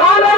اٹھا